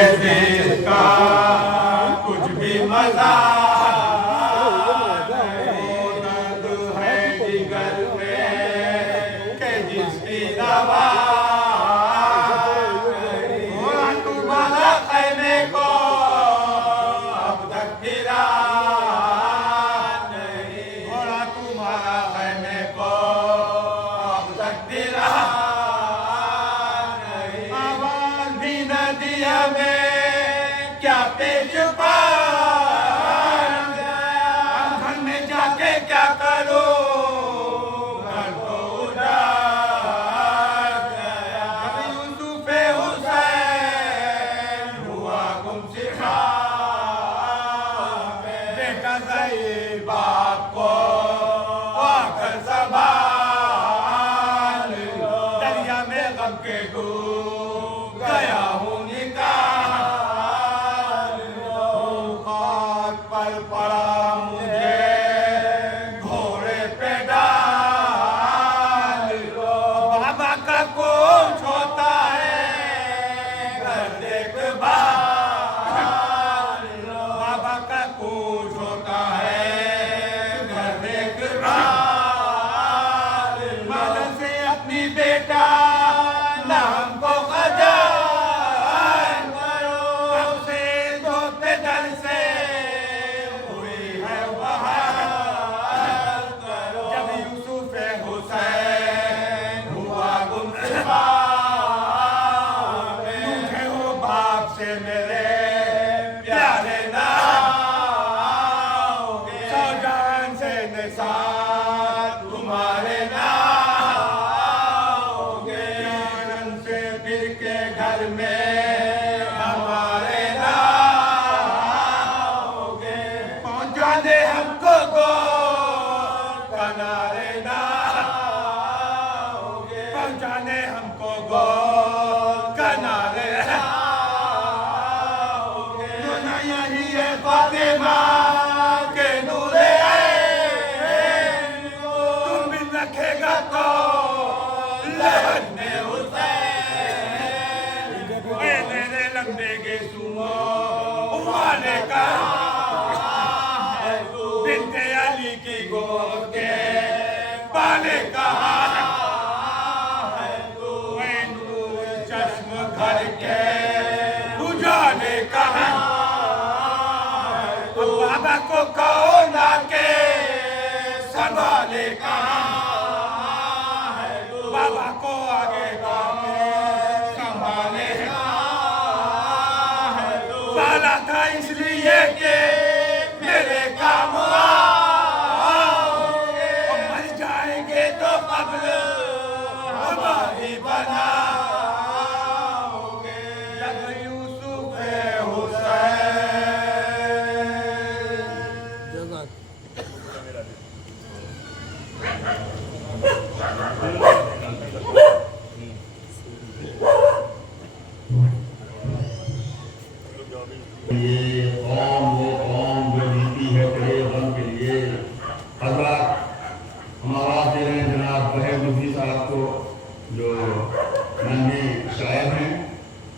देश का कुछ भी मजा नहीं, दर्द है जिगर में कि जिसकी दवा नहीं। तुम्हारा कहने को अब तक फिरा नहीं, घोड़ा तुम्हारा कहने को अब तक फिरा नहीं। आवाज भी न दिया में क्या पेश घर में जाके क्या करो, घर तो उजाड़ गया। कभी यूसुफ हुसैन हुआ गुमसिखा, बेटा सही बाप को आकर संभाल लो। दरिया में गम के डूब गया हूँ निकाल लो। पर पड़ा मुझे घोड़े पे डाल लो। बाबा का कुछ होता है घर देखभाल लो। बाबा का कुछ होता है घर देखभाल लो। मदद से अपनी बेटा ना हमको खजान करो, कब से दो पे दर से हुई है बहार करो। जब यूसुफ हुसैन हुआ गुमशुदा, रूठे हो बाप से मेरे प्यारे ना होगे। सौ जान से निसार तुम्हारे ना होगे। रंग से फिर के घर में हमारे ना होगे। पहुंचा दे हमको गोद किनारे ना होगे। पहुंचाने हमको गोद किनारे ना होगे। दुनिया यही है फातिमा के नूरे ऐन को, तुम भी रखेगा तो लहन में हुसैन। ए मेरे लंबे गेसुओं वाले का बिन्ते अली की गोद के पाले कहा है तू। ए नूर चश्म घर के उजाले कहा है तू। बाबा को कौन आके संभाले कहा है तू। बाबा को आगे आके संभाले कहा है तू। बाला था इसलिए कि मेरे काम आओगे, और मर जाएंगे तो कब्र हमारी बनाओगे। जब यूसुफ हुसैन ये कौम वो कौम जो जीती है तेरे गम के लिए। हजरत हमारा दे रहे हैं जनाब बहर मुफ्ती साहब को, जो नन्हे शायर हैं।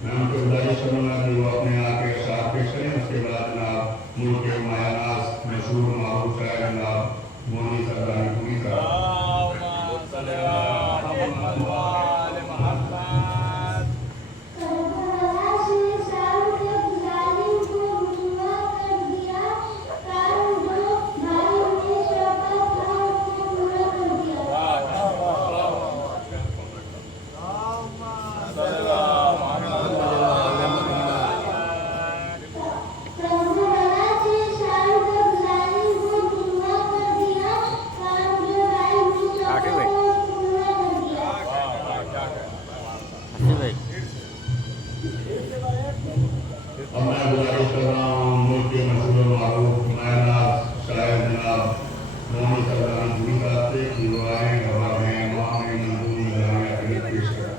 मैं उनको गुजारिश करूँगा कि वो अपने आके अशार पेश करें। उसके बाद जनाब मुल्क के मायानाज मशहूर मारूफ शायर जनाब मोनी सरदारी पूरी का अब मैं गुजारिश कर रहा हूँ मुल्क के मशहूर मारूफ मायानाज शायर जनाब मोनी सरदारी पूरी साहब से कि वो आए और हमें वहाँ में मंजूर नजरानिया के लिए पेश करें।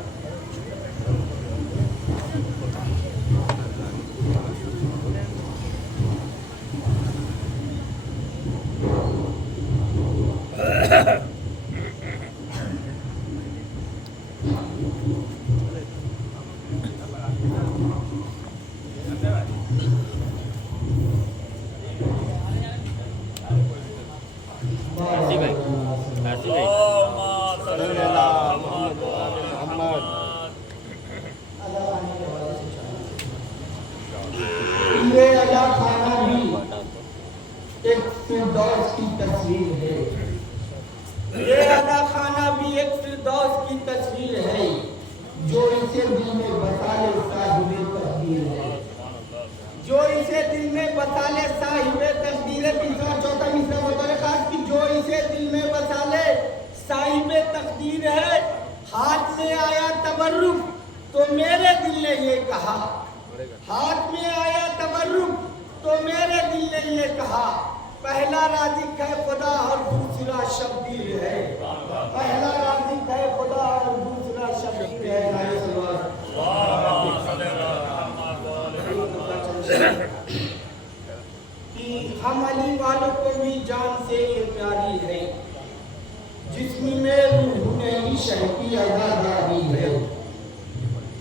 बसा ले साहिब तकदीर, तीसरा चौथा मिसरा बतौर खास कि जो इसे दिल में बसा ले साहिब तकदीर है। हाथ में आया तबर्रुक तो मेरे दिल ने ये कहा, हाथ में आया तबर्रुक तो मेरे दिल ने ये कहा, पहला राज़िक है खुदा और दूसरा शब्बीर है। पहला राज़िक है खुदा और दूसरा शब्बीर है। कि हम अली वालों को भी जान से ये प्यारी है, जिस्म में रूह नहीं शहकी आज़ादारी है।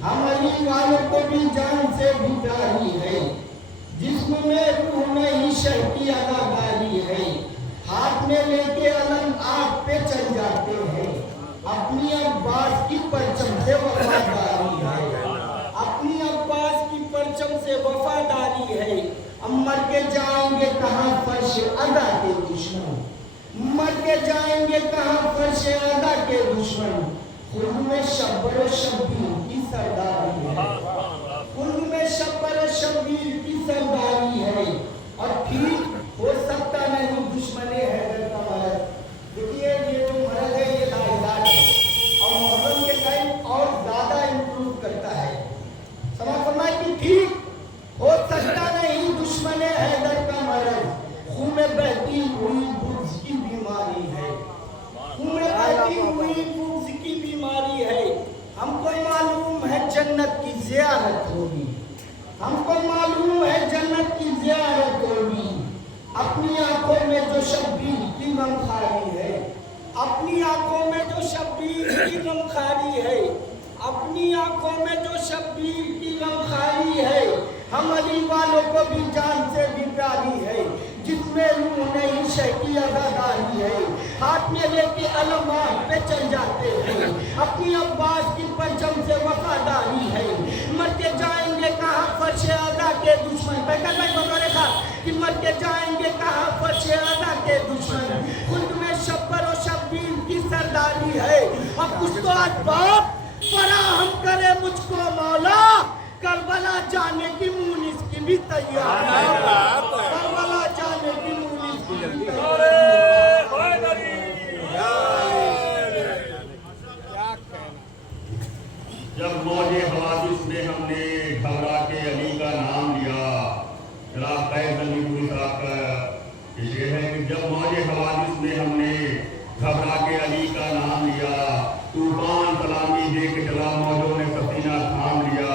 हम अली वालों को भी जान से भी प्यारी है, जिस्म में रूह नहीं शहकी आज़ादारी है। हाथ में लेके अलम आग पे चल जाते हैं, अपनी अब्बास की परचम से वफादारी है। अपनी अब्बास की परचम से वफादारी है। अब मर के जाएंगे कहाँ फर्श अदा के दुश्मन, मर के जाएंगे कहाँ फर्श अदा के दुश्मन। खुद में शब्बर शब्बीर की सरदारी है, खुद में शब्बर शब्बीर की सरदारी है। और ठीक हो सकता नहीं दुश्मने हैदर का मर्द। देखिए ये जो मर्द है ये लाइलाज है और मुहर्रम के टाइम और ज्यादा इम्प्रूव करता है। समझ कि ठीक हो सकता नहीं दुश्मने हैदर का मर्द, खून में बहती हुई बुर्ज की बीमारी है, खून में बहती हुई बुर्ज की बीमारी है। हमको मालूम है जन्नत की ज़ियारत होगी, हमको मालूम है जन्नत की ज़ियारत होगी। अपनी आंखों में जो शब्बीर की गमखारी है, अपनी आंखों में जो शब्बीर की गमखारी है, अपनी आंखों में जो शब्बीर की गमखारी है। हम अली वालों को भी जान से भी प्यारी है, जिसमें रूह नहीं शहकी आज़ादारी है। हाथ में लेके अलमार पे चल जाते हैं, अपनी अब्बास की परचम से वफादारी है। मर के जाएंगे कहाँ फर्श अदा के दुश्मन, पैकर भाई बतौर खास कि मर के जाएंगे कहाँ फर्श अदा के दुश्मन। खुद में शब्बर और शब्बीर की सरदारी है। अब कुछ तो असबाब फराहम करे मुझको मौला, करबला जाने की मुनीस की भी तैयार है, करबला जाने की मुनीस की भी तैयार है। जब मौजे हवादिस में हमने घबरा के अली का नाम लिया, जनाब फैज़ अली नूरी साहब का शेर है कि जब मौजे हवादिस में हमने घबरा के अली का नाम लिया, तूफान सलामी दे के चला मौजों ने सफीना थाम लिया।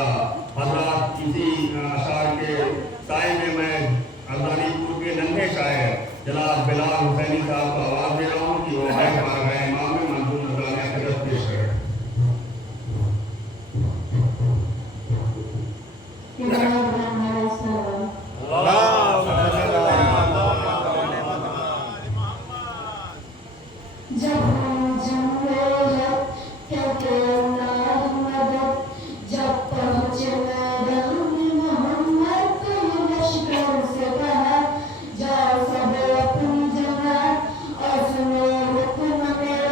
हज़रात इसी अशार के साए में मैं अब्दालीपुर के नन्हे शायर जनाब बिलाल हुसैनी साहब को आवाज़ दे रहा हूँ कि वो है बारगाह इमाम में मंजूर नज़राने खिदमत पेश करें। जाओ सब अपनी जगह और सुनो हुक्म मेरा।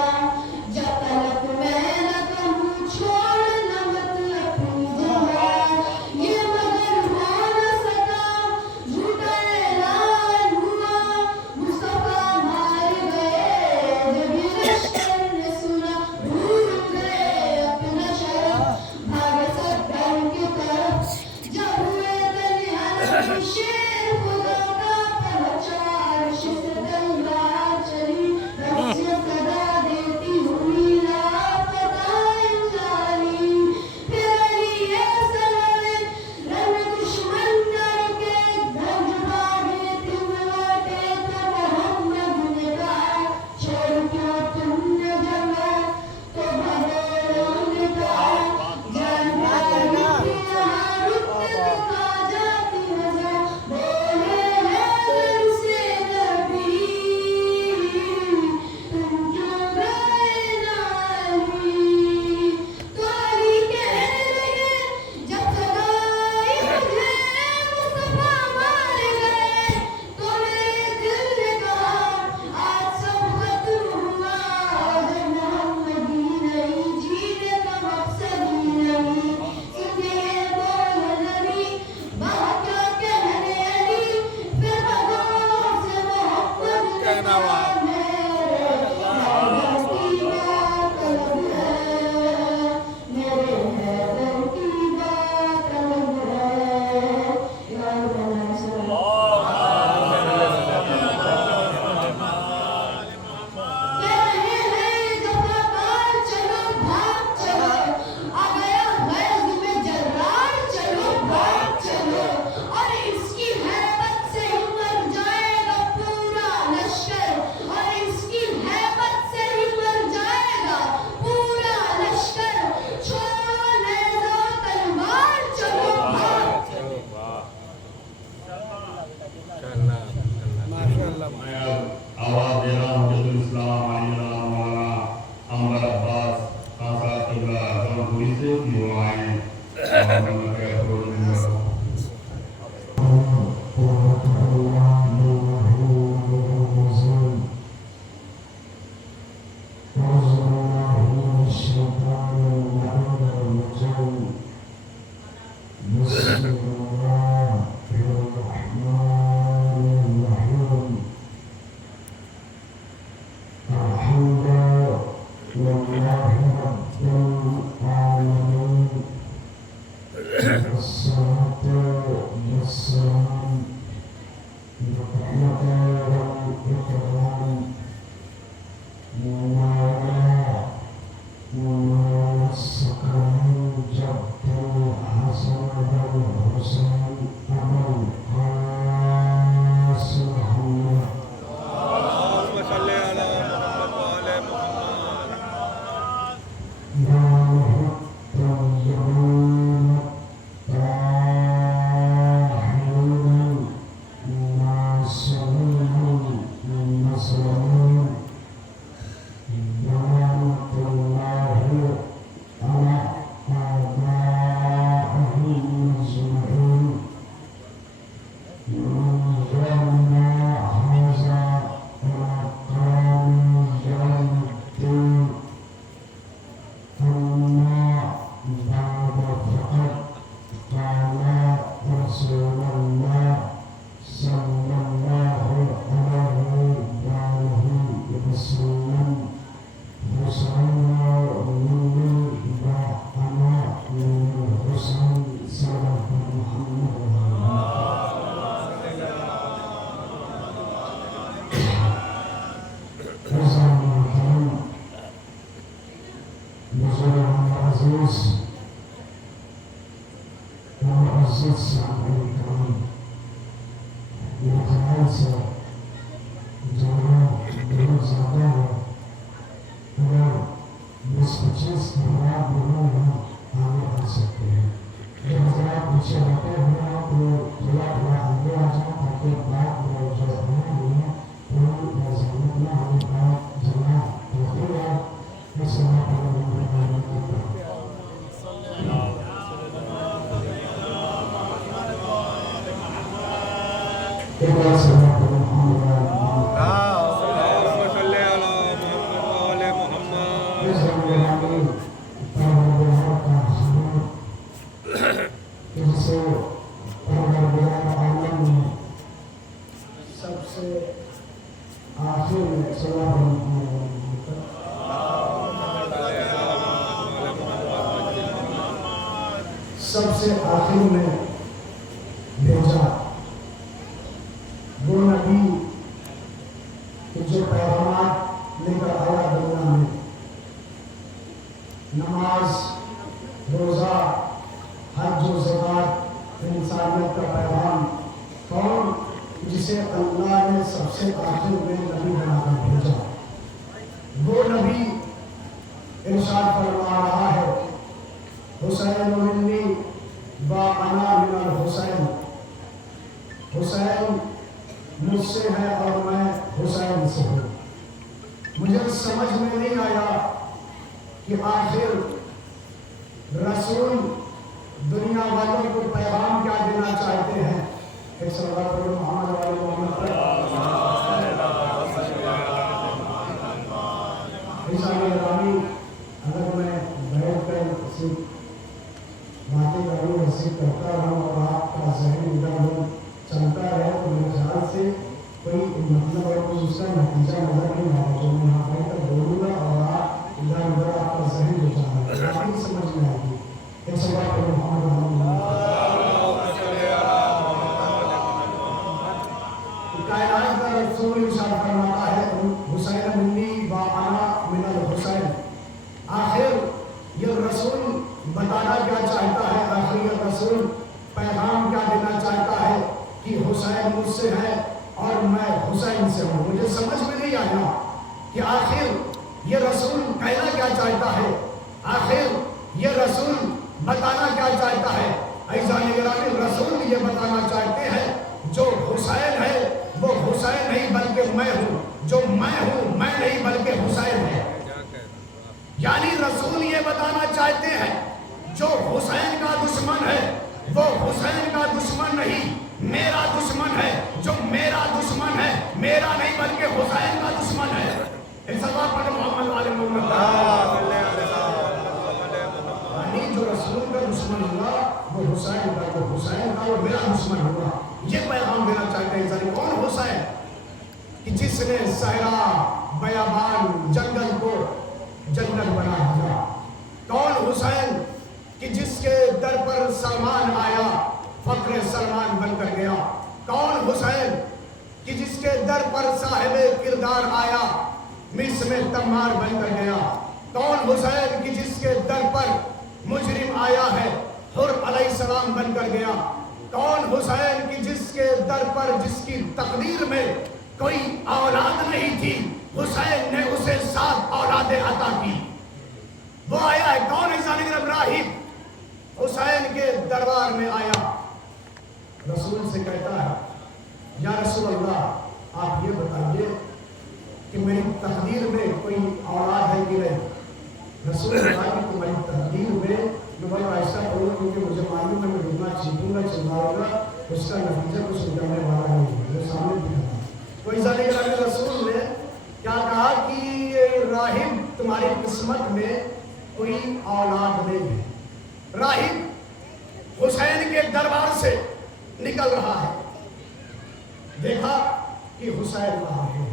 सबसे आखिर में भेजा वो नबी जो पैगाम लेकर आया दुनिया में, नमाज, रोजा, हज और ज़कात, इंसानियत का पैगाम, कौन जिसे अल्लाह ने सबसे आखिर में नबी बनाकर भेजा। वो नबी इरशाद फरमा रहा है, हुसैन मिन्नी व अना मिनल हुसैन, हुसैन मुझसे है और मैं हुसैन से हूँ। मुझे समझ में नहीं आया कि आखिर रसूल दुनिया वालों को पैगाम क्या देना चाहते हैं। एक सल्लल्लाहु अलैहि मोहम्मद अगर मैं बैठ कर सिर्फ बातें करूँ, ऐसे करता रहूँ और आपका ज़हन इधर उधर चलता रहे तो मेरे ख्याल से कोई मतलब और कुछ उसका नतीजा नजर नहीं आएगा। जो मैं यहाँ बैठ कर बोलूँगा और आप इधर उधर आपका ज़हन हो जाएगा, बातें समझ में आएगी। एक सवाल कायनात का रसूल इरशाद फरमाता है, हुसैन मिन्नी व अना मिनल हुसैन। आखिर ये रसूल बताना क्या चाहता है, आखिर ये रसूल पैगाम क्या देना चाहता है कि हुसैन मुझसे है और मैं हुसैन से हूँ। मुझे समझ में नहीं आया कि आखिर ये रसूल कहना क्या चाहता है, आखिर ये रसूल बताना क्या चाहता है। ऐसा निगरानी रसूल ये बताना चाहते हैं जो हुसैन है वो हुसैन नहीं बल्कि मैं हूँ, जो मैं हूँ मैं नहीं बल्कि हुसैन है। यानी रसूल ये बताना चाहते हैं जो हुसैन का दुश्मन है वो हुसैन का दुश्मन नहीं मेरा दुश्मन है, जो मेरा दुश्मन है मेरा नहीं बल्कि हुसैन का दुश्मन है। मोहम्मद वाले मोहम्मद जो रसूल का दुश्मन होगा वो हुसैन का, जो हुसैन का वो मेरा दुश्मन होगा। ये पैगाम देना चाहते हैं। कौन हुसैन कि जिसने सहरा बयाबान जंगल को जन्नत बना दिया। कौन हुसैन कि जिसके दर पर सलमान आया फक्र सलमान बनकर गया। कौन हुसैन कि जिसके दर पर साहिब किरदार आया मिस में तमार बनकर गया। कौन हुसैन कि जिसके दर पर मुजरिम आया है हुर अलैहिस्सलाम बनकर गया। कौन हुसैन कि जिसके दर पर जिसकी तकदीर में कोई औलाद नहीं थी हुसैन ने उसे 7 औलादें अता की, वो आया है। कौन है इब्राहिम हुसैन के दरबार में आया, रसूल से कहता है या रसूल अल्लाह आप ये बताइए कि मेरी तकदीर में कोई औलाद है कि नहीं। रसूल ने कहा कि तुम्हारी तकदीर में जो भाई ऐसा करो क्योंकि मुझे मालूम है मैं डूबना चीखूंगा चिल्लाऊंगा उसका नतीजा कुछ निकलने वाला नहीं है, जो सामने दिखा। कोई जाने रसूल ने क्या कहा कि राहिब तुम्हारी किस्मत में कोई औलाद नहीं है। राहिब हुसैन के दरबार से निकल रहा है, देखा कि हुसैन वहां है।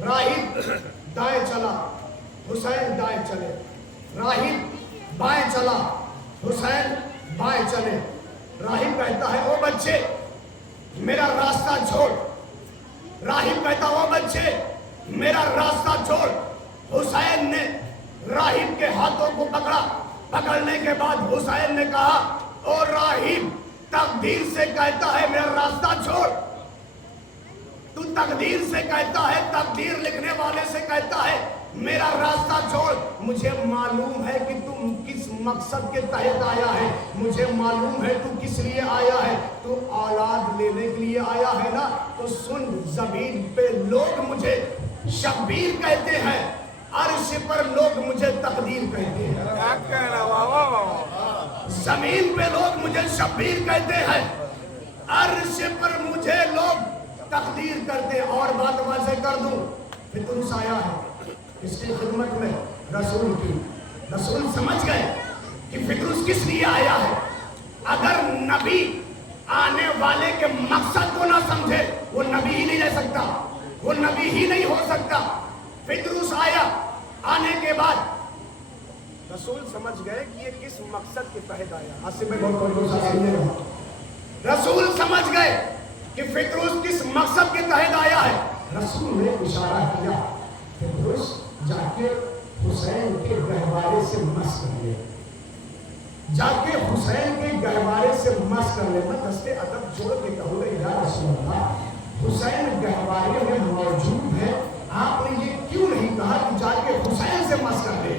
राहिब दाएं चला, हुसैन दाएं चले। राहिब बाएं चला, हुसैन बाएं चले। राहिब कहता है ओ बच्चे मेरा रास्ता छोड़। राहिब कहता ओ बच्चे मेरा रास्ता छोड़। हुसैन ने राहिब के हाथों को पकड़ा। पकड़ने के बाद हुसैन ने कहा ओ राहिब तकदीर से कहता है मेरा रास्ता छोड़, तू तकदीर से कहता है, तकदीर लिखने वाले से कहता है मेरा रास्ता छोड़। मुझे मालूम है कि तुम किस मकसद के तहत आया है, मुझे मालूम है तू किस लिए आया है, तू औलाद लेने के लिए आया है ना। तो सुन, जमीन पे लोग मुझे शब्बीर कहते हैं, अर्श पर लोग मुझे तकदीर कहते हैं। जमीन पे लोग मुझे शब्बीर कहते हैं, अर्श पर मुझे लोग तकदीर करते हैं। और बात वाज़े कर दूं, फितरूस आया है इसकी खिदमत में रसूल की। रसूल समझ गए कि फितरूस किस लिए आया है। अगर नबी आने वाले के मकसद को ना समझे, वो नबी ही नहीं रह सकता, वो नबी ही नहीं हो सकता। फितरूस आया, आने के बाद रसूल समझ गए कि ये किस मकसद के तहत आया। रसूल समझ गए कि फितरूस किस मकसद के तहत आया है। रसूल ने इशारा किया, फितरूस जाके हुसैन के गहवारे से मस कर ले, जाके हुसैन के गहवारे से मस कर ले। मैं दस्ते अदब जोड़ के कहूँगा, या रसूल अल्लाह, हुसैन गहवारे में मौजूद है, आपने ये क्यों नहीं कहा कि जाके हुसैन से मस कर ले,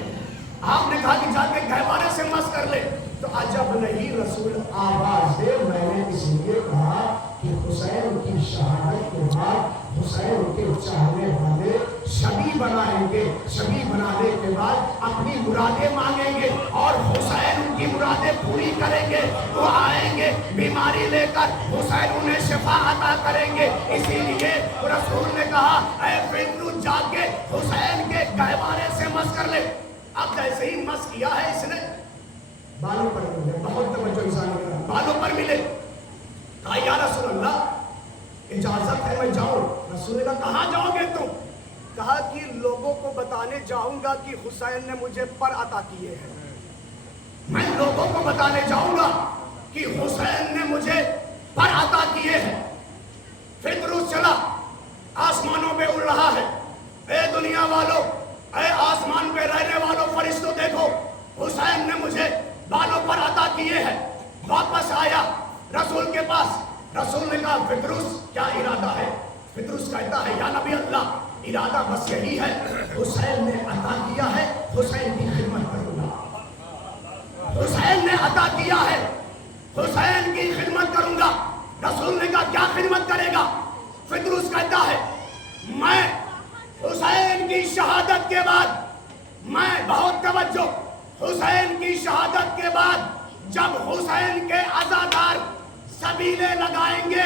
आपने कहा कि जाके गहवारे से मस कर ले। तो अजब नहीं, रसूल आवाज दे, मैंने इसलिए कहा कि हुसैन की शहादत के बाद हुसैन के चाहने वाले शबी बनाएंगे, शबी बनाने के बाद अपनी मुरादें मांगेंगे और हुसैन उनकी मुरादें पूरी करेंगे। वो आएंगे बीमारी लेकर, हुसैन उन्हें शिफा अता करेंगे। इसीलिए रसूल ने कहा, ऐ फितरूस जाके हुसैन के गहवारे से मस कर ले। अब जैसे ही मस किया है इसने, बालों पर मिले, बहुत तवज्जो इंसान ने बालों पर मिले। कहा या रसूल अल्लाह इजाजत है मैं जाऊं। रसूल ने कहा कहां जाओगे तुम? कहा कि लोगों को बताने जाऊंगा कि हुसैन ने मुझे पर अता किए हैं, मैं लोगों को बताने जाऊंगा कि हुसैन ने मुझे पर अता किए हैं। फितरूस चला, आसमानों पे उड़ रहा है। ए दुनिया वालों, ए आसमान पे रहने वालों, फरिश्तों देखो, हुसैन ने मुझे बालों पर अता किए हैं। वापस आया रसूल के पास, रसूल ने कहा फितरूस क्या इरादा है? फितरूस कहता है या नबी अल्लाह, इरादा बस यही है, हुसैन ने अता किया है, हुसैन की खिदमत करूंगा। हुसैन ने अता किया है, हुसैन की खिदमत करूंगा। रसूल ने कहा क्या खिदमत करेगा? फितरूस कहता है मैं हुसैन की शहादत के बाद, मैं बहुत तवज्जो, हुसैन की शहादत के बाद जब हुसैन के अज़ादार सबीले लगाएंगे,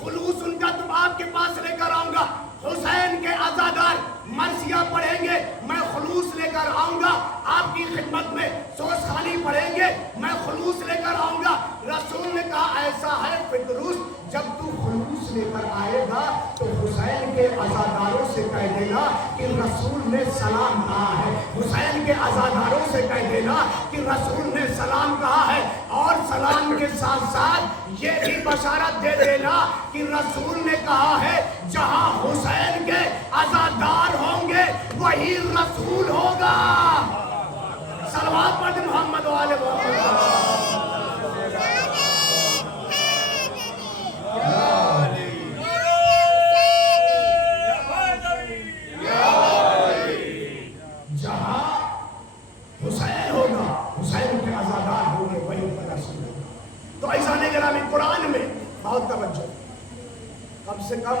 खुलूस उनका तुम आपके पास लेकर आऊंगा। हुसैन के अज़ादार मर्सिया पढ़ेंगे, मैं खुलूस लेकर आऊंगा आपकी खिदमत में। सोच खाली पढ़ेंगे, मैं खुलूस लेकर आऊंगा। रसूल ने कहा ऐसा है फितरूस, जब तू खुलूस लेकर आएगा तो हुसैन के अज़ादारों से कह देना कि रसूल ने सलाम कहा है, हुसैन के अज़ादारों से कह देना कि रसूल ने सलाम कहा है। और सलाम के साथ साथ ये भी बशारत दे देना कि रसूल ने कहा है जहां हुसैन के अज़ादार होंगे वही रसूल होगा। सलवात पढ़ मोहम्मद वाले जहां हुसैन होगा, हुसैन के अज़ादार होंगे वही रसूल होगा। तो ऐसा नहीं करा में कुरान में बहुत तवज्जो, कम से कम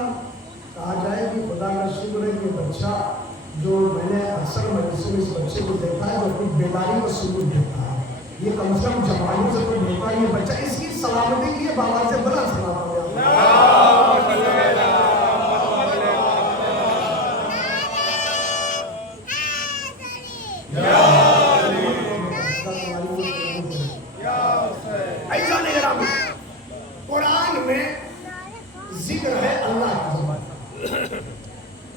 कहा जाए कि खुदा का शुक्र है कि बच्चा जो मैंने अक्सर मजलिसों में इस बच्चे को देखा है, जो अपनी बेदारी को सुकून देता है, ये कम से कम जवानों से कोई देखा ये बच्चा, इसकी सलामती के लिए बाबा से बड़ा सलाम हो गया। ऐसा नहीं रहा, कुरान में जिक्र है अल्लाह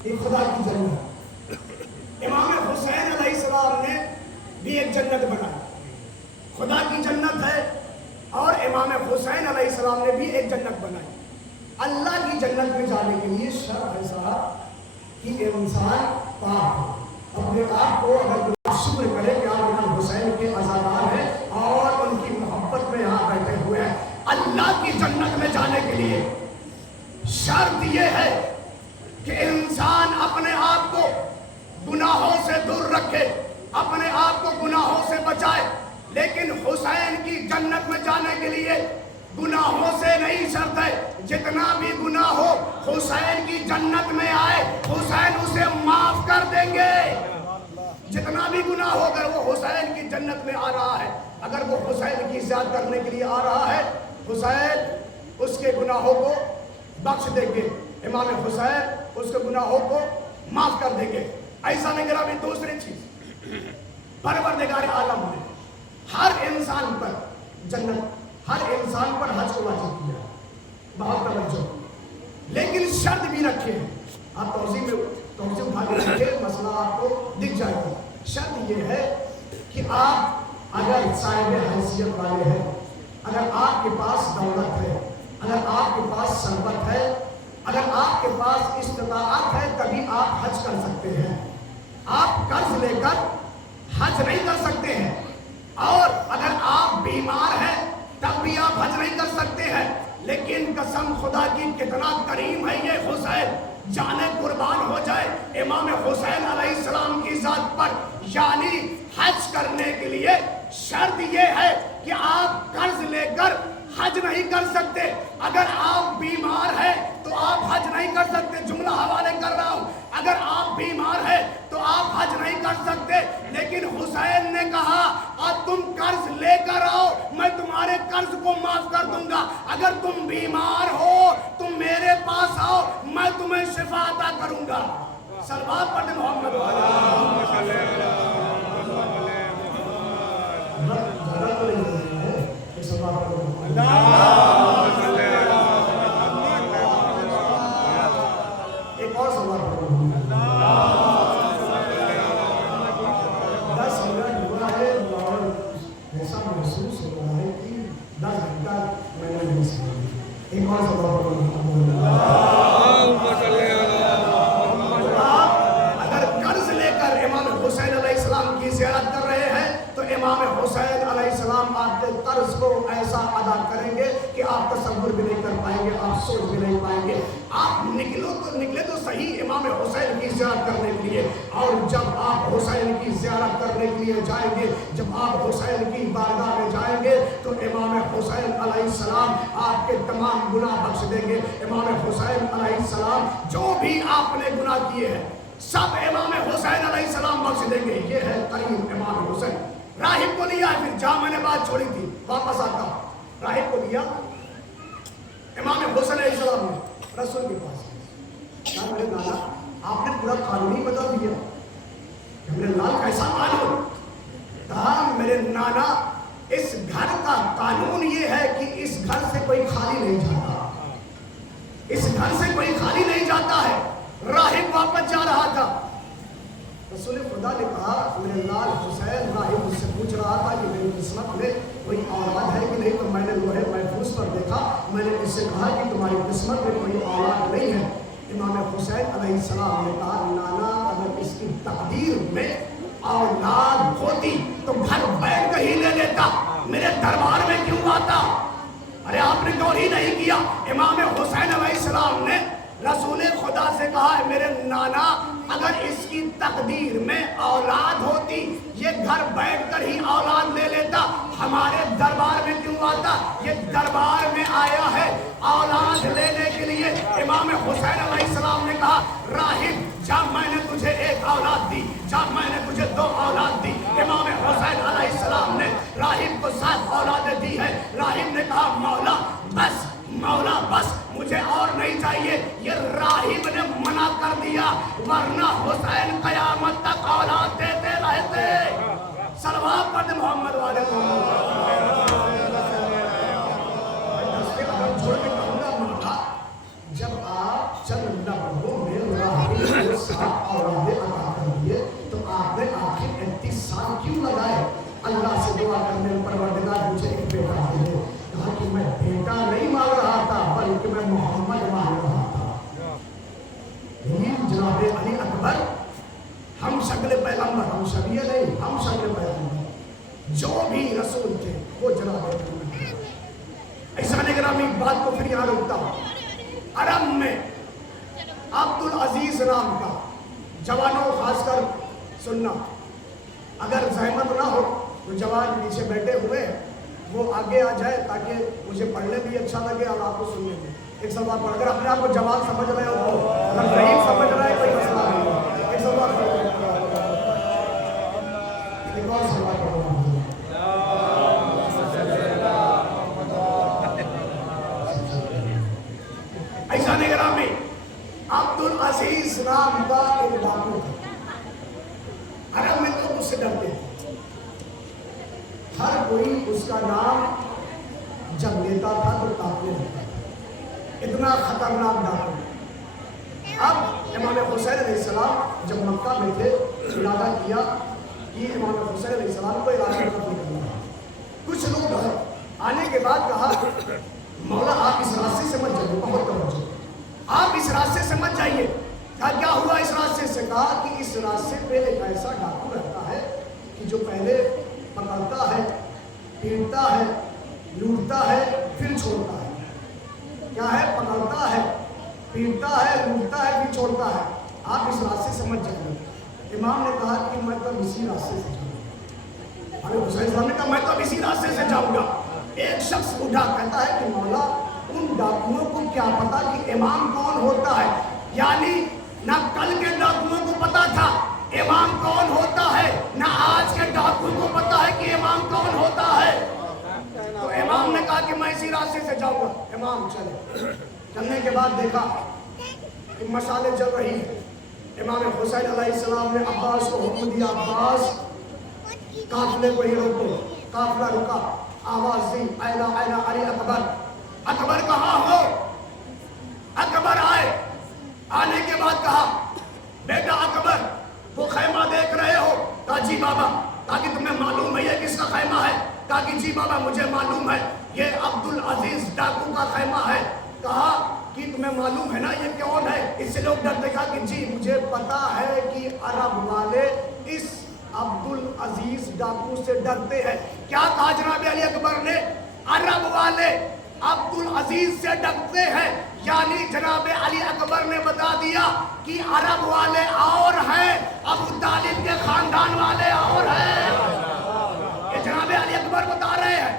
की खुदा की जन्नत। इमाम हुसैन अलैहिस्सलाम ने भी एक जन्नत बनाई, खुदा की जन्नत है, और इमाम हुसैन अलैहिस्सलाम ने भी एक जन्नत बनाई। अल्लाह की जन्नत में जाने के लिए शर्त है साहब कि इंसान पाक अपने आप को अगर शुक्र करे कि आप इमाम हुसैन के अज़ादार हैं और उनकी मोहब्बत में यहाँ बैठे हुए हैं, अल्लाह की जन्नत में जाने के लिए शर्त यह है कि इंसान अपने आप को गुनाहों से दूर रखे, अपने आप को गुनाहों से बचाए। लेकिन हुसैन की जन्नत में जाने के लिए गुनाहों से नहीं शर्त है, जितना भी गुनाह हो हुसैन की जन्नत में आए, हुसैन उसे माफ कर देंगे। जितना भी गुनाह हो, अगर वो हुसैन की जन्नत में आ रहा है, अगर वो हुसैन की इज़्ज़त करने के लिए आ रहा है, हुसैन उसके गुनाहों को बख्श देंगे, इमाम हुसैन उसके गुनाहों को माफ कर देंगे। ऐसा नहीं करा। दूसरी चीज, परवरदिगार आलम ने हर इंसान पर जन्नत, हर इंसान पर हज को वाजिब किया, बहुत तवज्जो, लेकिन शर्त भी रखे हैं। आप तौज़ीह उठा के रखिए, मसला आपको दिख जाएगा। शर्त यह है कि आप अगर साहिब हैसियत वाले हैं, अगर आपके पास दौलत है, अगर आपके पास संपत है, अगर आपके पास इस्तिताअत है, तभी आप हज कर सकते हैं। आप कर्ज लेकर हज नहीं कर सकते हैं, और अगर आप बीमार हैं तब भी आप हज नहीं कर सकते हैं। लेकिन कसम खुदा की कितना करीम है ये हुसैन, जाने कुर्बान हो जाए इमाम हुसैन अलैहिस्सलाम की जात पर। यानी हज करने के लिए शर्त ये है कि आप कर्ज लेकर हज नहीं कर सकते, अगर आप बीमार हैं तो आप हज नहीं कर सकते। जुमला हवाले कर रहा हूं, अगर आप बीमार हैं तो आप हज नहीं कर सकते। लेकिन हुसैन ने कहा और तुम कर्ज लेकर आओ, मैं तुम्हारे कर्ज को माफ कर दूंगा। अगर तुम बीमार हो तुम मेरे पास आओ, मैं तुम्हें शिफा अता करूंगा। सलवात पढ़ मोहम्मद एक और सवाल पढ़ो। 10 मिनट हुआ है और ऐसा महसूस हो रहा है कि 10 घंटा मैंने नहीं सुना। एक और सवाल पढ़ो। अगर कर्ज लेकर इमाम हुसैन अलैहिस्सलाम की ज़ियारत कर रहे हैं तो इमाम हुसैन अलैहिस्सलाम आपके कर्ज को ऐसा अदा करेंगे कि आप तसव्वुर भी नहीं कर पाएंगे, आप सोच भी नहीं पाएंगे। आप निकले तो सही इमाम हुसैन की ज़ियारत करने के लिए, और जब आप हुसैन की ज़ियारत करने के लिए जाएंगे, जब आप हुसैन की बारगाह में जाएंगे तो इमाम हुसैन अलैहिस्सलाम आपके तमाम गुनाह बख्श देंगे। इमाम हुसैन अलैहिस्सलाम जो भी आपने गुनाह किए हैं सब इमाम हुसैन अलैहिस्सलाम बख्श देंगे। ये है करीम इमाम हुसैन। राहिब को लिया, फिर जहाँ मैंने बात छोड़ी थी वापस आता, राहिब को लिया इमाम हुसैन अलैहिस्सलाम ने रसूल के पास। क्या मेरे नाना, आपने पूरा कानून ही बता दिया। मेरे लाल कैसा कानून? कहा मेरे नाना, इस घर का कानून ये है कि इस घर से कोई खाली नहीं जाता, इस घर से कोई खाली नहीं जाता है। राहिब वापस जा रहा था, रसूल खुदा ने कहा मेरे लाल हुसैन, राहिब मुझसे पूछ रहा था कि मेरी किस्मत में कोई औलाद है कि नहीं, तो मैंने लोहे महफूज पर देखा, मैंने इससे कहा कि तुम्हारी किस्मत में कोई औलाद नहीं है। इमाम हुसैन अलैहिस्सलाम ने कहा नाना, अगर इसकी तकदीर में औलाद होती तो घर बैठ कर ही ले लेता, मेरे दरबार में क्यों आता? अरे आपने गौर ही नहीं किया। इमाम हुसैन अलैहिस्सलाम ने रसूल खुदा से कहा है मेरे नाना, अगर इसकी तकदीर में औलाद होती ये घर बैठकर ही औलाद ले लेता, हमारे दरबार में क्यों आता? ये दरबार में आया है औलाद लेने के लिए। इमाम हुसैन अलैहिस्सलाम ने कहा राहिब जा, मैंने तुझे एक औलाद दी, जा मैंने तुझे 2 औलाद दी। इमाम हुसैन अलैहिस्सलाम ने राहिब को 7 औलादें दी है। राहिब ने कहा मौला बस, मौला बस, मुझे और नहीं चाहिए। ये राहिब ने मना कर दिया, वरना हुसैन कयामत तक औलाद देते रहते। सलवात पढ़ मोहम्मद वाले छोड़ के कहूंगा मौला, जब आप चंद लम्हों में राहिब को 7 औलादें अता कर दिए तो आपने आखिर 31 साल क्यों लगाए? अल्लाह से दुआ करने में परवरदिगार मुझे एक बेटा दे दे। कहा कि मैं बेटा नहीं मांग रहा था, बल्कि मैं मोहम्मद मांग रहा था। जनाब अली अकबर हम शक्ल पैगंबर, हम शबीह नहीं, हम शक्ल पैगंबर, जो भी रसूल थे वो जनाब ऐसा नहीं करा। फिर यहाँ रुकता हूँ। अरब में अब्दुल अजीज नाम का, जवानों खासकर सुनना, अगर जहमत ना हो तो जवान पीछे बैठे हुए वो आगे आ जाए ताकि मुझे पढ़ने भी अच्छा लगे और आपको सुनने में। एक सवाल पढ़, अगर अपने आप को जवान समझ रहे हो तो, अगर नहीं समझ रहे कोई मसला नहीं। एक सवाल पढ़, एक और सवाल पढ़ो। ऐसा निगरान में अब्दुल अजीज नाम का एक डाकू था। अरब में लोग उससे डरते हैं, हर कोई उसका नाम जब लेता था तो कांपने लगता था, इतना खतरनाक डाकू। अब इमाम हुसैन अलैहिस्सलाम जब मक्का में थे, इरादा किया कि इमाम हुसैन अलैहिस्सलाम को इलाके में कत्ल करना है। कुछ लोग हैं, आने के बाद कहा मौला आप इस रास्ते से मत जाइए, बहुत तवज्जो, आप इस रास्ते से मत जाइए। कहा क्या हुआ इस रास्ते से? कहा कि इस रास्ते पे एक ऐसा डाकू रहता है कि जो पहले पकड़ता है, पीटता है, लूटता है, फिर छोड़ता है। क्या है? पकड़ता है, पीटता है, लूटता है, फिर छोड़ता है। आप इस रास्ते से मत जाइए। इमाम ने कहा कि मैं तो इसी रास्ते से जाऊंगा। अरे हुसैन ने कहा मैं तो इसी रास्ते से जाऊंगा। एक शख्स उठा, कहता है कि मौला उन डाकुओं को क्या पता कि इमाम कौन होता है, यानी ना कल के डाकुओं को पता था इमाम कौन होता है, ना आज के डाकुओं को पता है कि इमाम कौन होता है। तो इमाम ने कहा कि मैं इसी रास्ते से जाऊंगा। इमाम चले, चलने के बाद देखा कि मशालें जल रही है। इमाम हुसैन अलैहिस्सलाम ने अब्बास को हुक्म दिया, अब्बास काफिले को ही रोको। काफिला रुका, आवाज दी, आयना आयना अली अकबर, अकबर कहाँ हो? अकबर आए। आने के बाद कहा बेटा अकबर वो खैमा देख रहे हो? कहा जी बाबा। कहा कि तुम्हें मालूम है ये किसका खैमा है? कहा कि जी बाबा मुझे मालूम है, ये अब्दुल अजीज डाकू का खैमा है। कहा कि तुम्हें मालूम है ना ये कौन है? इससे लोग डरते। कहा कि जी मुझे पता है कि अरब वाले इस अब्दुल अजीज डाकू से डरते हैं। क्या कहा जनाब अली अकबर ने? अरब वाले अब्दुल अजीज से डरते हैं, यानी जनाब अली अकबर ने बता दिया कि अरब वाले और हैं, अबू तालिब के खानदान वाले और हैं। ये जनाब अली अकबर बता रहे हैं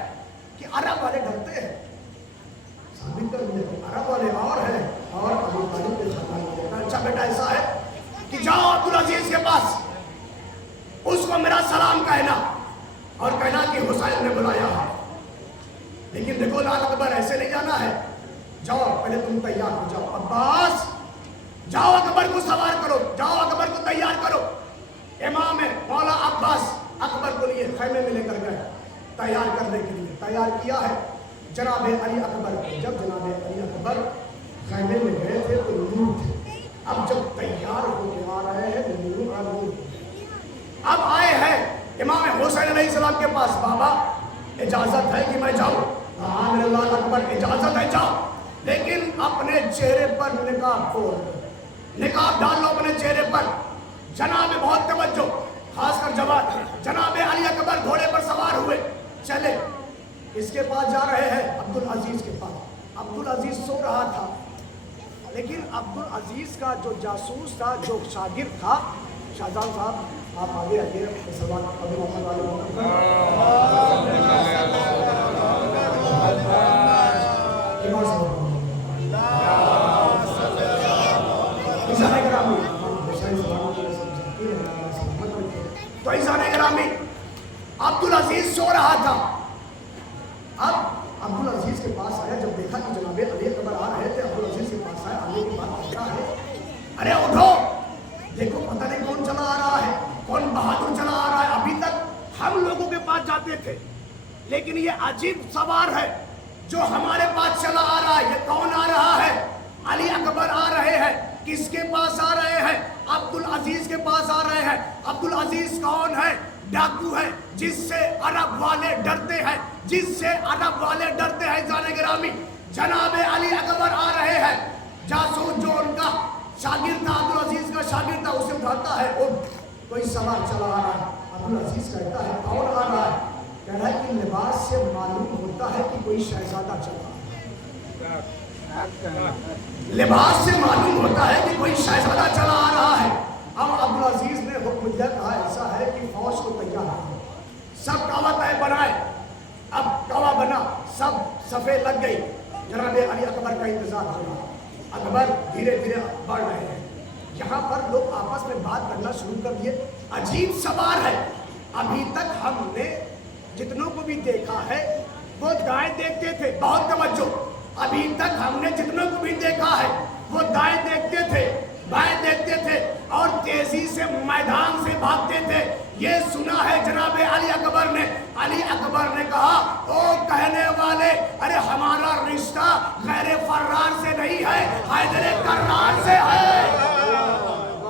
कि अरब वाले डरते हैं। साबित कर दिया अरब वाले और हैं और अबू तालिब के खानदान वाले। अच्छा बेटा ऐसा है कि जाओ अब्दुल अजीज के पास, उसको मेरा सलाम कहना और कहना कि हुसैन ने बुलाया है। लेकिन देखो लाल अकबर ऐसे नहीं जाना है, जाओ पहले तुम तैयार हो जाओ। अब्बास जाओ अकबर को सवार करो, जाओ अकबर को तैयार करो। इमाम है मौला अब्बास अकबर को लिए खैमे में लेकर गए तैयार करने के लिए। तैयार किया है जनाब अली अकबर को। जब जनाब अली अकबर खैमे में गए थे तो नूर थे। अब जब तैयार होकर आ रहे हैं नूर अब आए हैं इमाम हुसैन अलैहिस्सलाम के पास। बाबा इजाजत है कि मैं जाऊं? हाँ मेरे लाल अकबर इजाजत है, जाओ, लेकिन अपने चेहरे पर निकाब खोल, निकाब डाल लो अपने चेहरे पर। जनाब बहुत तवज्जो, खासकर जवान जनाब अली अकबर घोड़े पर सवार हुए चले। इसके पास जा रहे हैं अब्दुल अजीज के पास। अब्दुल अजीज सो रहा था, लेकिन अब्दुल अजीज का जो जासूस था, जो शागिर्द था, शाहजान साहब आप आगे आइए, सवाल अभी मोहम्मद वाले तो ऐसा नहीं अब्दुल अजीज सो रहा था। अब अब्दुल अजीज के पास आया, जब देखा कि जनाब अली अकबर आ रहे थे, अब्दुल अजीज के पास आया। आने के बाद कहता है अरे उठो, देखो पता नहीं कौन चला आ रहा है, कौन बहादुर चला आ रहा है। अभी तक हम लोगों के पास जाते थे, लेकिन ये अजीब सवार है जो हमारे पास चला आ रहा है। ये कौन आ रहा है? अली अकबर आ रहे हैं। किसके पास आ रहे हैं? अब्दुल अजीज के पास आ रहे हैं। अब्दुल अजीज कौन है? डाकू है, जिससे अरब वाले डरते हैं, जिससे अरब वाले डरते हैं। जाने गिरामी जनाब अली अकबर आ रहे हैं। जासूस जो उनका शागिर्द था, अब्दुल अजीज का शागिर्द था, उसे उठाता है, कोई सवार चला आ रहा है। अब्दुल अजीज कहता है कौन आ रहा है? कह रहा है कि लिबास से मालूम होता है कि कोई शहजादा चला आ रहा है। लिबास से मालूम होता है कि कोई शहजादा चला आ रहा है। अब अब्दुल अजीज ने हुक्म दिया, कहा ऐसा है कि फौज को तैयार रखो, सब कावा तय बनाए। अब कावा बना, सब सफे लग गई। जनाब अली अकबर का इंतजार हो रहा। अकबर धीरे धीरे बढ़ रहे हैं। यहाँ पर लोग आपस में बात करना शुरू कर दिए। अजीब सवाल है, अभी तक हमने जितनों को भी देखा है वो दाएं देखते थे, बहुत तवज्जो। अभी तक हमने जितनों को भी देखा है वो दाएं देखते थे, बाएं देखते थे और तेजी से मैदान से भागते थे। ये सुना है जनाब अली अकबर ने। अली अकबर ने कहा, ओ कहने वाले, अरे हमारा रिश्ता गैर फर्रार से नहीं है, हैदर कर्रार से है।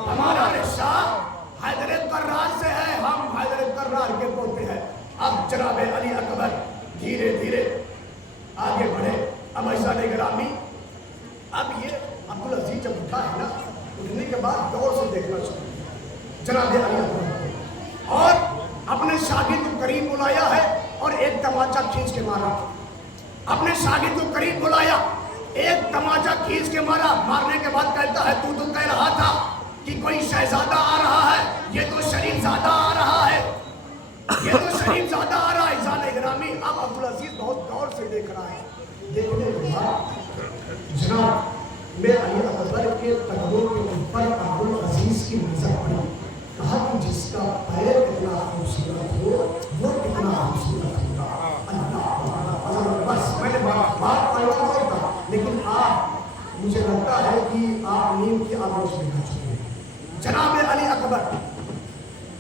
हमारा रिश्ता हैदर कर्रार से है, हम हैदर कर्रार के पोते हैं। अब जनाब अली अकबर धीरे धीरे आगे बढ़े। अब ऐसा नहीं गिरामी, अब ये अब्दुल अजीज जब उठा है ना, उठने के बाद दौर से देखना शुरू जनाब अली अकबर और अपने शागिर्द को करीब बुलाया है और एक तमाचा खींच के मारा। अपने शागिर्द को करीब बुलाया, एक तमाचा खींच के मारा। मारने के बाद कहता है, तू तो कह रहा था कि कोई शहजादा आ रहा है, ये तो शरीफजादा आ रहा है, ये तो शरीफजादा आ रहा है। जाने गिरामी, अब अब्दुल अजीज बहुत गौर से देख रहा है। देखने के बाद जनाब में अली अकबर के कदमों के ऊपर अब्दुल अजीज की नजर पड़ी। कहा कि जिसका पैर इतना खूबसूरत हो वो कितना खूबसूरत होगा। अल्लाह, बस मैंने बात करना होता, लेकिन आप, मुझे लगता है कि आप नींद की आगोश में कर चुके हैं। जनाब अली अकबर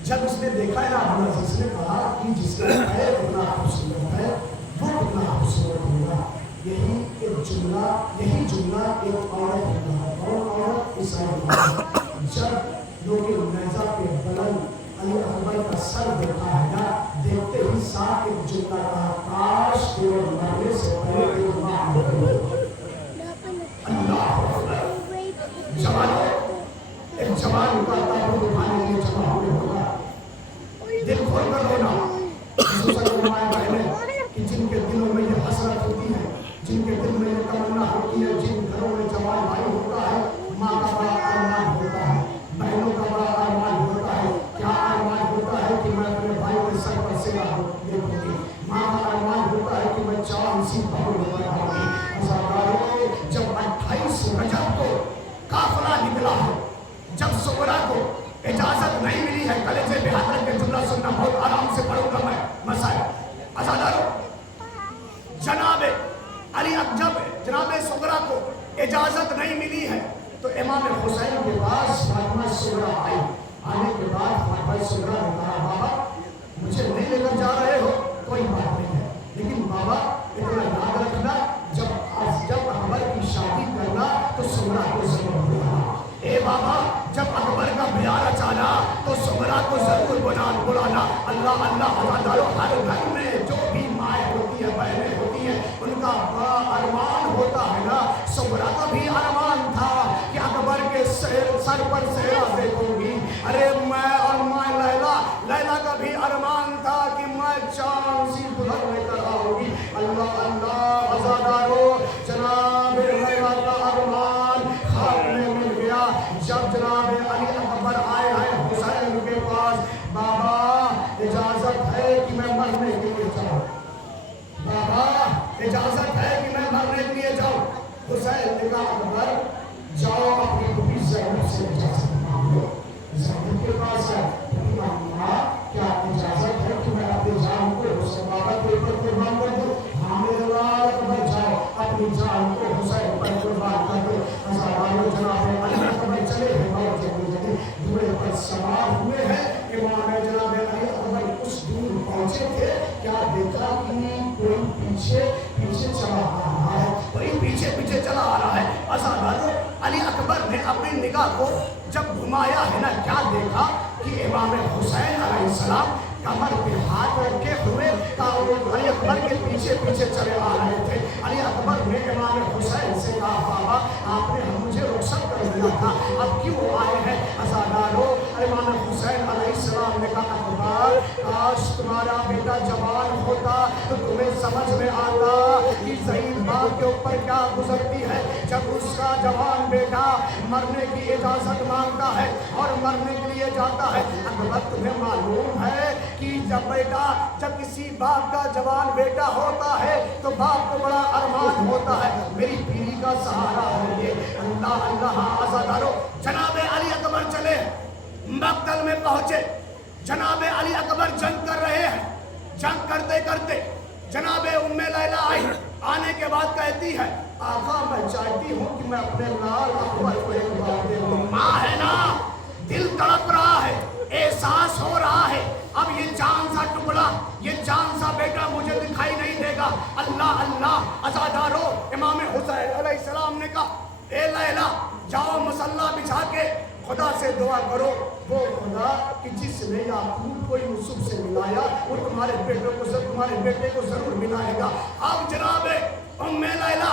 जब उसने देखा है ना, अब्दुल अजीज ने कहा कि जिसका पैर इतना खूबसूरत है वो कितना खूबसूरत होगा। यही जुमला एक औरत होता है, और औरत इस जब लोग नैजा पे बुलंद अली अकबर का सर देखा है ना, देखते ही साथ एक जुमला का, काश तेरे मरने से पहले एक जवान का ताबूत उठाने के लिए जमा हुए होगा। दिल खोल कर रोना, कि जिनके दिलों में ये हसरत होती है, जिनके दिल में ये तमन्ना होती है, जिन घरों में जवान भाई होता है, माँ का बड़ा अरमान होता है, बहनों का बड़ा अरमान होता है। क्या अरमान होता है कि मैं अपने भाई के सर पर सेवा देखूंगी। माँ का अरमान होता है कि मैं चांद सी पहुंच बनाऊंगी। जब 28 रजब को काफिला निकला है, जब सुगरा को इजाजत नहीं मिली है, कलेजे पे हाथ रख के जुमला सुनना, बहुत आराम से पढ़ूंगा मैं मसाइल। आजादारो, जनाबे अली जब जनाबे सुगरा को इजाजत नहीं मिली है तो इमाम हुसैन के पास फातिमा सुगरा आई। आने के बाद फातिमा सुगरा ने कहा, बाबा मुझे नहीं लेकर जा रहे हो, कोई बात नहीं है, लेकिन बाबा इतना याद रखना, जब अकबर की शादी करना तो सुगरा को जरूर बुलाना। ए बाबा, जब अकबर का ब्याह रचाना तो सुगरा को जरूर बुलाना। अल्लाह अल्लाह, हर घर में जो भी माए होती है, बहनें होती है, उनका बड़ा अरमान होता है ना। सुगरा का भी अरमान था कि अकबर के सर पर सेहरा देखूंगी। अरे मैं और मैं लैला का भी अरमान था कि मैं चांद सी दुल्हन लेकर आऊंगी। अल्लाह अल्लाह, आजादारो, जनाब लैला का अरमान खाक में मिल गया। जब जनाब अली अकबर आए हैं हुसैन के पास, बाबा इजाजत है कि मैं मरने के लिए जाऊं, बाबा इजाजत है कि मैं मरने के लिए जाऊं। हुसैन ने कहा, अकबर जाओ अपनी बीबी ज़ैनब से इजाजत मांगो। ज़ैनब के पास है, क्या इजाजत है कि मैं अपनी जान को हुसैन बाबा के ऊपर कुर्बान कर दूं? हाँ मेरे लाल, अकबर जाओ अपनी जान को हुसैन पर कुर्बान कर दो। हज़ारों जनाब अली अकबर चले हैं और जल्दी घोड़े पर सवार हुए हैं। इमाम जनाब अली अकबर कुछ दूर पहुंचे थे, क्या देखा कि कोई पीछे चला आ रहा है, कोई पीछे चला आ रहा है। अज़ादारो, अली अकबर ने अपनी निगाह को जब घुमाया है ना, क्या देखा कि इमाम हुसैन अलैहिस्सलाम कमर पे हाथ रखे हुए अली अकबर के पीछे चले आ रहे थे। अली अकबर ने इमाम हुसैन से कहा, बाबा आपने मुझे रुखसत कर दिया था, अब क्यों आए हैं? अज़ादारो, इमाम हुसैन अलैहिस्सलाम ने कहा, अकबर काश तुम्हारा बेटा जवान होता तो तुम्हें समझ में आता कि ज़हीन बाप के ऊपर क्या गुजरती है। जब उसका जवान बेटा मरने की इजाजत मांगता है और मरने के लिए जाता है, अकबर तुम्हें मालूम है कि जब किसी बाप का जवान बेटा होता है तो बाप को बड़ा अरमान होता है, मेरी बीवी का सहारा हो ये। अल्लाह अल्लाह आज़ादारो, जनाब अली अकबर चले, मक्तल में पहुंचे। जनाब अली अकबर जंग कर रहे हैं। जंग करते करते जनाब उम्मे लैला आई। आने के बाद कहती है, आका मैं चाहती हूँ कि मैं अपने लाल अकबर को एक बार देखूं। माँ है ना, दिल तड़प रहा है, एहसास हो रहा है, अब ये जान सा टुकड़ा, ये जान सा बेटा मुझे दिखाई नहीं देगा। अल्लाह अल्लाह अज़ादारो, इमाम हुसैन अलैहिस्सलाम ने कहा, ए लैला जाओ मुसल्ला बिछा के खुदा से दुआ करो, वो खुदा कि जिसने याकूब को यूसुफ से मिलाया वो तुम्हारे बेटे को जरूर मिलाएगा। अब जनाब उम्मे लैला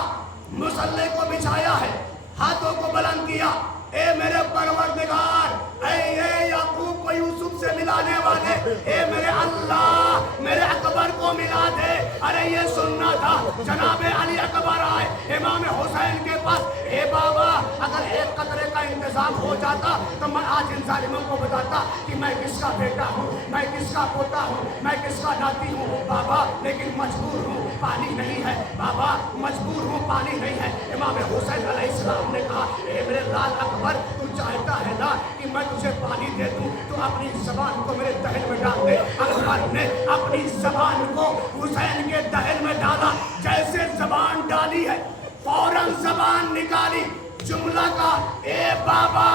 मुसल्ले को बिछाया है, हाथों को बुलंद किया, ए मेरे परवरदिगार, ए याकूब को यूसुफ से मिलाने वाले, ए मेरे अल्लाह मेरे अकबर को मिला दे। अरे ये सुनना था। जनाब अली अकबर आए इमाम हुसैन के पास, ए बाबा अगर एक कतरे का इंतजाम हो जाता तो मैं आज इन जालिमों को बताता कि मैं किसका बेटा हूँ, मैं किसका पोता हूँ, मैं किसका नाती हूँ बाबा, लेकिन मजबूर हूँ, पानी नहीं है बाबा, मजबूर हूँ, पानी नहीं है। इमाम हुसैन अलैहिस्सलाम ने कहा, ए मेरे लाल अकबर, तू चाहता है ना कि मैं तुझे पानी दे दूं, तो अपनी जबान को मेरे दहन में डाल दे। अकबर ने अपनी जबान को हुसैन के दहन में डाला। जैसे जबान डाली है फौरन जबान निकाली, जुमला का, ए बाबा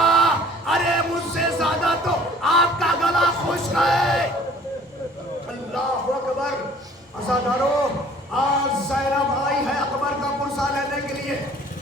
अरे मुझसे ज्यादा तो आपका गला खुश्क है। अल्लाह अकबर। अज़ादारो, आज ज़ैनब आई है अकबर का पुरसा लेने के लिए।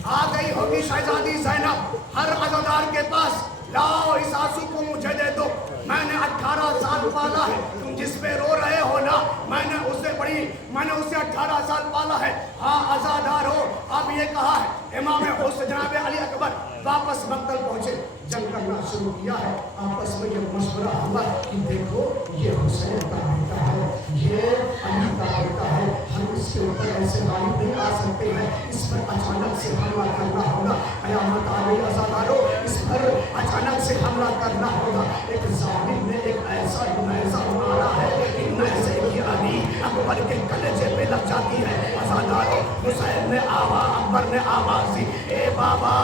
आ गई होगी शहजादी ज़ैनब हर अज़ादार के पास, लाओ इस आंसू को मुझे दे दो, मैंने 18 साल पाला है, तुम जिस पे रो रहे हो ना, मैंने उसे 18 साल पाला है। हाँ अज़ादारो, अब ये कहा है इमाम हुसैन जनाब अली अकबर वापस मक्तल पहुंचे, जंग करना शुरू किया है। आपस में ये मशवरा हुआ कि देखो ये हुसैन का बेटा है, ये अली का बेटा है, हम इसके ऊपर ऐसे गालिब नहीं आ सकते हैं, इस पर अचानक से हमला करना होगा। कयामत आ गई अज़ादारो, इस पर अचानक से हमला करना होगा। एक ज़ालिम ने एक ऐसा नैज़ा मारा है कि नैज़े की अली अकबर के कलेजे पे लग जाती है। अज़ादारो, हुसैन ने अकबर ने आवाज़ दी, ए बाबा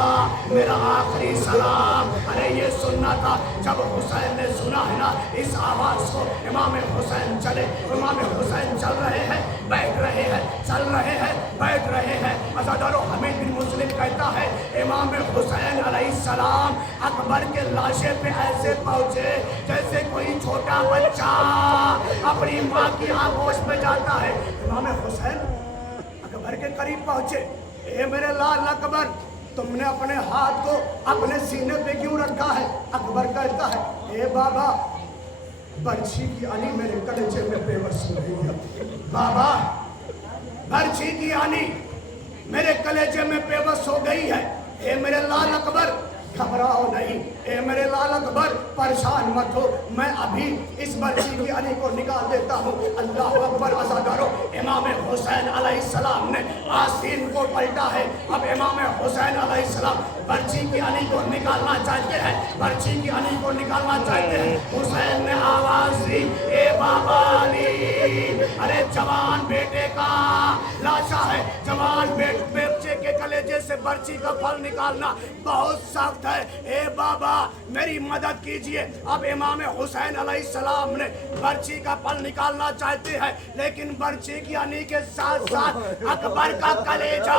मेरा आखिरी सलाम। अरे ये सुनना था। जब हुसैन ने सुना है ना इस आवाज़ को, इमाम हुसैन चले, इमाम हुसैन चल रहे हैं, बैठ रहे हैं, चल रहे हैं, बैठ रहे हैं। अज़ादारो, हमीद बिन मुस्लिम कहता है इमाम हुसैन अलैहिस्सलाम अकबर के लाशे पे ऐसे पहुंचे जैसे कोई छोटा बच्चा अपनी माँ की आगोश में जाता है। इमाम हुसैन अकबर के करीब पहुंचे, ए मेरे लाल अकबर, तुमने अपने हाथ को अपने सीने पे क्यों रखा है? अकबर कहता है, ए बाबा बर्छी की अनी मेरे कलेजे में बेबस हो गई है। बाबा बर्छी की अनी मेरे कलेजे में बेबस हो गई है। ए मेरे लाल अकबर घबराओ नहीं, ए मेरे लाल अकबर परेशान मत हो, मैं अभी इस बर्छी की अनी को निकाल देता हूँ। अल्लाह अकबर। अज़ादारो, इमाम हुसैन अलैहिस्सलाम ने आस्तीन को पलटा है। अब इमाम हुसैन अलैहिस्सलाम बर्छी की अनी को निकालना चाहते हैं, बर्छी की अनी को निकालना चाहते हैं। हुसैन ने आवाज़ दी, ए बाबा अली, अरे जवान बेटे का लाशा है, जवान बच्चे के कलेजे से बर्छी का फल निकालना बहुत सख्त है। ए बाबा मेरी मदद कीजिए। अब इमाम हुसैन अलैहिस्सलाम ने बर्छी का फल निकालना चाहते हैं, लेकिन बर्छी की अनी के साथ साथ अकबर का कलेजा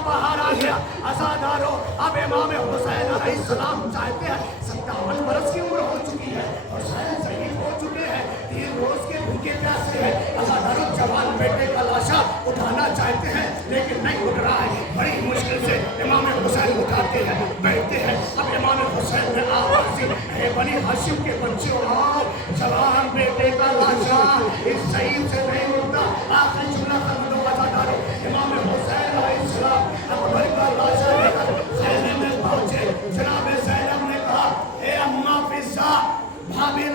बाहर आ गया। अज़ादारो, अब इमाम हुसैन अलैहिस्सलाम चाहते हैं, 57 बरस की उम्र हो चुकी है, हुसैन शहीद हो चुके हैं, 3 रोज के भूखे प्यासे हैं। अज़ादारो, जवान बेटे का लाशा उठाना चाहते हैं लेकिन नहीं उठ रहा है। बड़ी मुश्किल से इमाम हुसैन उठाते हैं, बैठते हैं। अब इमाम हुसैन ने आवाज़ दी, हे बनी हाशिम के बच्चों, आओ, जवान बेटे का लाशा इस शहीद से नहीं उठता। आखिरी जुमला कर दो अज़ादारो। इमाम हुसैन अलैहिस्सलाम अकबर का लाशा लेकर ज़ैनब में पहुंचे। जनाब ज़ैनब ने कहा, ए अम्मा फिज़्ज़ा, भाभी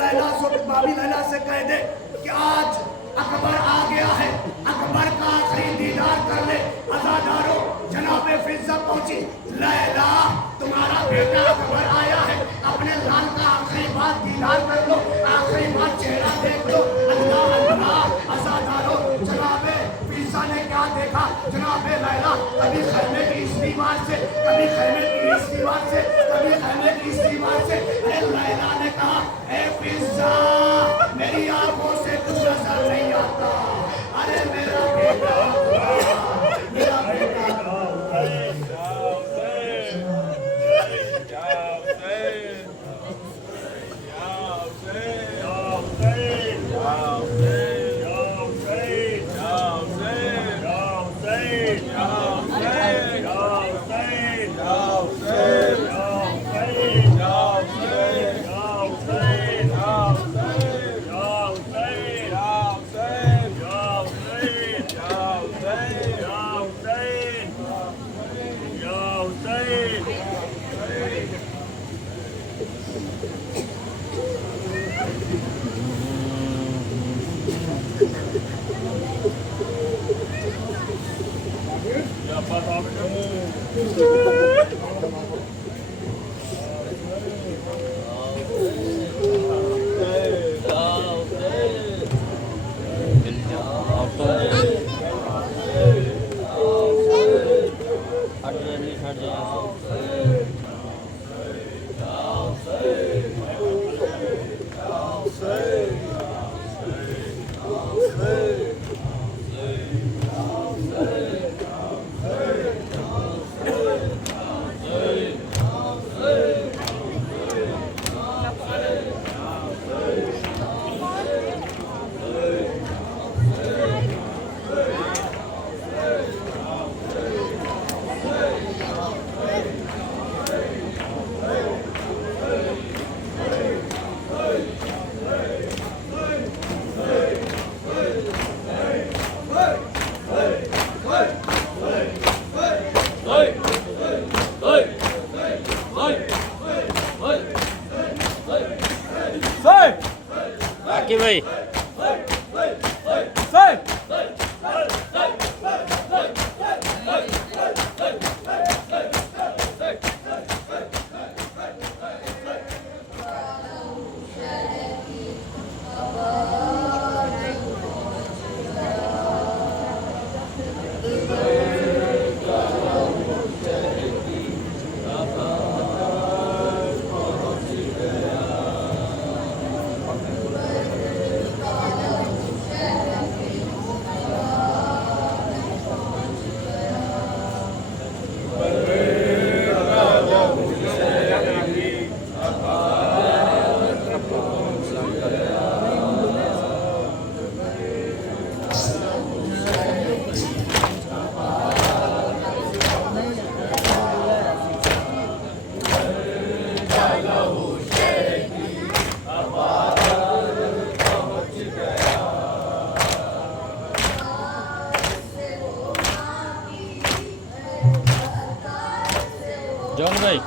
लैला से कह दे कि आज अकबर आ गया है, अकबर का आखिरी दीदार कर ले। अज़ादारो, पहुंची। लैला, तुम्हारा बेटा अकबर आया है, अपने लाल का आखिरी बार दीदार कर लो, आखिरी बार चेहरा देख लो। अल्लाह अल्लाह, अज़ादारो। जनाबे फिज़ा ने क्या देखा? जनाबे लैला कभी खैमे की इस दीवार से, कभी खैमे की इस दीवार से, कभी खैमे की इस दीवार से। अरे लैला ने कहा, ए फिज़ा, मेरी आंखों से कुछ नजर नहीं आता। अरे मेरा बेटा, मेरा बेटा। आके भाई जॉन भाई